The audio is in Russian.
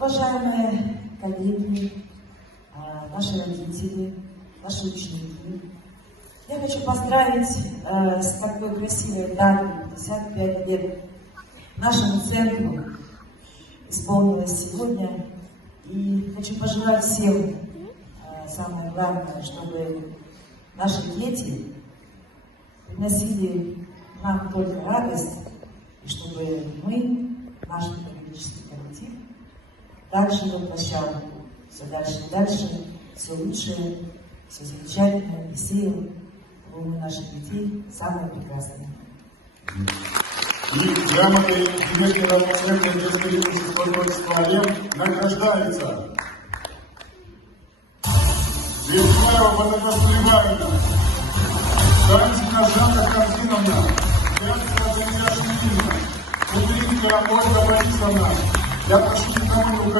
Уважаемые коллеги, наши родители, наши ученики, я хочу поздравить с такой красивой датой, 55 лет нашему центру исполнилось сегодня. И хочу пожелать всем, самое главное, чтобы наши дети приносили нам только радость, и чтобы мы, наш педагогический коллектив, также воплощал все дальше и дальше, все лучшее, все замечательное, и сеял в умы наших детей самое прекрасное. И грамотой Дмитрия Центра детской юности творчества «Олег» награждается Вячеслава Водопостливарина, Танечка Жанна Картиновна, Вятская Дарья Шмидина, Кудринка Ольга Борисовна. Я прошу никому не уходить.